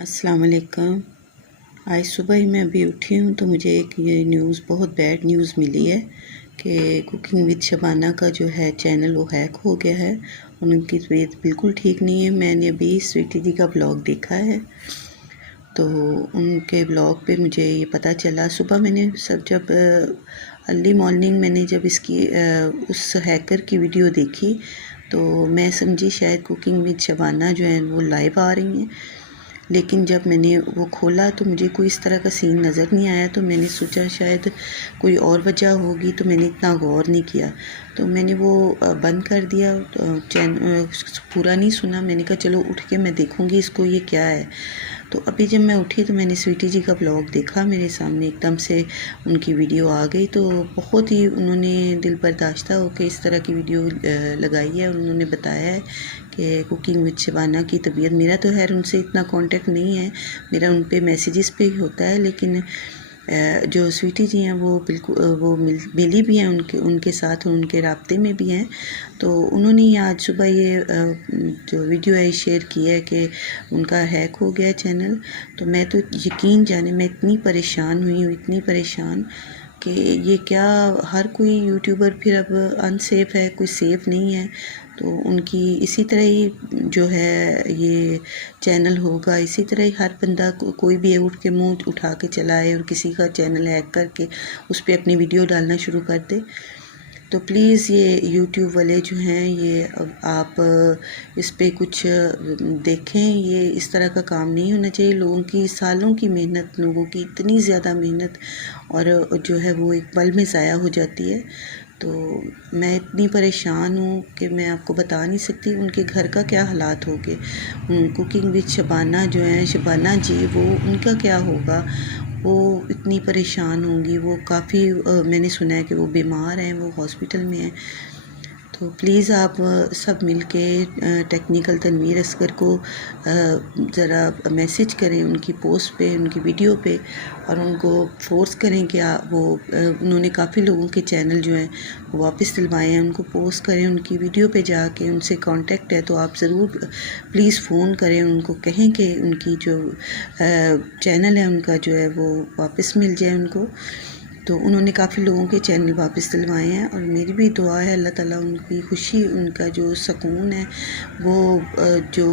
अस्सलाम वालेकुम। आज सुबह ही मैं अभी उठी हूँ तो मुझे एक ये न्यूज़, बहुत बैड न्यूज़ मिली है कि कुकिंग विद शबाना का जो है चैनल वो हैक हो गया है और उनकी तबीयत बिल्कुल ठीक नहीं है। मैंने अभी स्वीटी जी का ब्लॉग देखा है तो उनके ब्लॉग पे मुझे ये पता चला। सुबह मैंने जब अर्ली मॉर्निंग मैंने जब इसकी उस हैकर की वीडियो देखी तो मैं समझी शायद कुकिंग विद शबाना जो है वो लाइव आ रही हैं, लेकिन जब मैंने वो खोला तो मुझे कोई इस तरह का सीन नज़र नहीं आया। तो मैंने सोचा शायद कोई और वजह होगी, तो मैंने इतना गौर नहीं किया। तो मैंने वो बंद कर दिया, पूरा नहीं सुना। मैंने कहा चलो उठ के मैं देखूँगी इसको ये क्या है। तो अभी जब मैं उठी तो मैंने स्वीटी जी का ब्लॉग देखा, मेरे सामने एकदम से उनकी वीडियो आ गई। तो बहुत ही उन्होंने दिल बर्दाश्ता होकर इस तरह की वीडियो लगाई है और उन्होंने बताया है कि कुकिंग विद शबाना की तबीयत, मेरा तो खैर उनसे इतना कांटेक्ट नहीं है, मेरा उन पे मैसेजेस पे ही होता है, लेकिन जो स्वीटी जी हैं वो बिल्कुल वो मिली भी हैं उनके साथ और उनके राब्ते में भी हैं। तो उन्होंने ही आज सुबह ये जो वीडियो है शेयर की है कि उनका हैक हो गया चैनल। तो मैं तो यकीन जाने मैं इतनी परेशान हुई हूँ, इतनी परेशान कि ये क्या, हर कोई यूट्यूबर फिर अब अनसेफ है, कोई सेफ़ नहीं है। तो उनकी इसी तरह ही जो है ये चैनल होगा, इसी तरह ही हर बंदा कोई भी उठ के मुंह उठा के चलाए और किसी का चैनल हैक करके उस पर अपनी वीडियो डालना शुरू कर दे। तो प्लीज़ ये यूट्यूब वाले जो हैं ये आप इस पे कुछ देखें। ये इस तरह का काम नहीं होना चाहिए। लोगों की सालों की मेहनत, लोगों की इतनी ज़्यादा मेहनत और जो है वो एक पल में ज़ाया हो जाती है। तो मैं इतनी परेशान हूँ कि मैं आपको बता नहीं सकती उनके घर का क्या हालात होंगे। कुकिंग विद शबाना जो है, शबाना जी, वो उनका क्या होगा। वो इतनी परेशान होंगी, वो काफ़ी मैंने सुना है कि वो बीमार हैं, वो हॉस्पिटल में हैं। तो प्लीज़ आप सब मिलके टेक्निकल तनवीर असगर को ज़रा मैसेज करें उनकी पोस्ट पे, उनकी वीडियो पे, और उनको फ़ोर्स करें कि वो उन्होंने काफ़ी लोगों के चैनल जो हैं वो वापस दिलवाए हैं, उनको पोस्ट करें उनकी वीडियो पे जाके। उनसे कांटेक्ट है तो आप ज़रूर प्लीज़ फ़ोन करें, उनको कहें कि उनकी जो चैनल है उनका जो है वो वापस मिल जाए उनको। तो उन्होंने काफ़ी लोगों के चैनल वापस दिलवाए हैं और मेरी भी दुआ है अल्लाह ताला उनकी खुशी, उनका जो सुकून है वो जो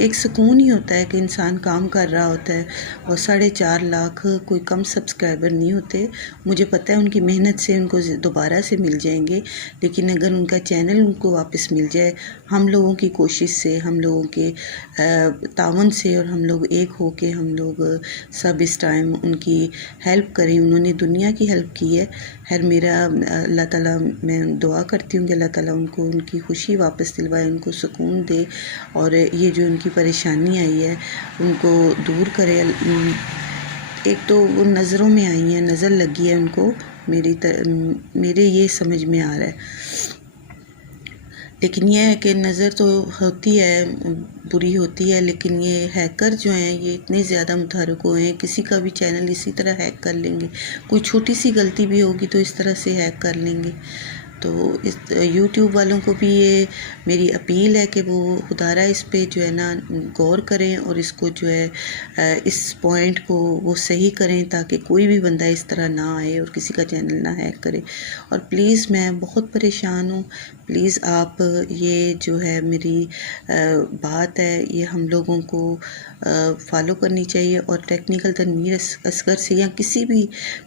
एक सुकून ही होता है कि इंसान काम कर रहा होता है और 4.5 लाख कोई कम सब्सक्राइबर नहीं होते। मुझे पता है उनकी मेहनत से उनको दोबारा से मिल जाएंगे, लेकिन अगर उनका चैनल उनको वापस मिल जाए, हम लोगों की कोशिश से, हम लोगों के तावन से, और हम लोग एक हो के हम लोग सब इस टाइम उनकी हेल्प करें। उन्होंने दुनिया की हेल्प की है। खैर मेरा अल्लाह ताला, मैं दुआ करती हूँ कि अल्लाह ताला उनको उनकी खुशी वापस दिलवाए, उनको सुकून दे और ये जो उनकी परेशानी आई है उनको दूर करे। एक तो वो नज़रों में आई हैं, नज़र लगी है उनको, मेरे ये समझ में आ रहा है। लेकिन यह है कि नज़र तो होती है, बुरी होती है, लेकिन ये हैकर जो हैं ये इतने ज़्यादा मुतहर्रिक हुए हैं, किसी का भी चैनल इसी तरह हैक कर लेंगे। कोई छोटी सी गलती भी होगी तो इस तरह से हैक कर लेंगे। तो इस यूट्यूब वालों को भी ये मेरी अपील है कि वो खुदारा इस पे जो है ना गौर करें और इसको जो है इस पॉइंट को वो सही करें, ताकि कोई भी बंदा इस तरह ना आए और किसी का चैनल ना हैक करे। और प्लीज़ मैं बहुत परेशान हूँ, प्लीज़ आप ये जो है मेरी बात है ये हम लोगों को फॉलो करनी चाहिए। और टेक्निकल तनवीर असगर से या किसी भी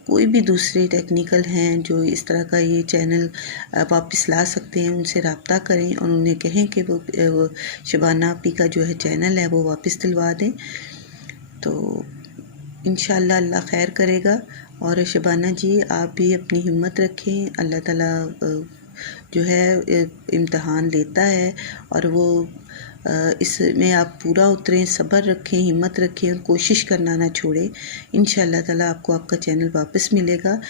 कोई भी दूसरे टेक्निकल हैं जो इस तरह का ये चैनल वापस ला सकते हैं, उनसे रब्ता करें और उन्हें कहें कि वो शबाना आपी का जो है चैनल है वो वापस दिलवा दें। तो इंशाल्लाह अल्लाह खैर करेगा। और शबाना जी, आप भी अपनी हिम्मत रखें, अल्लाह ताला जो है इम्तहान लेता है और वो इसमें आप पूरा उतरें, सब्र रखें, हिम्मत रखें और कोशिश करना ना छोड़ें। इंशाल्लाह ताला आपको आपका चैनल वापस मिलेगा।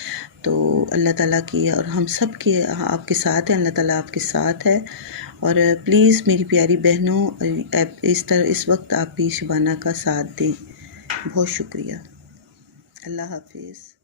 तो अल्लाह ताला की और हम सब के आपके साथ हैं, अल्लाह ताला आपके साथ है। और प्लीज़ मेरी प्यारी बहनों, इस वक्त आप भी शबाना का साथ दें। बहुत शुक्रिया। अल्लाह हाफिज़।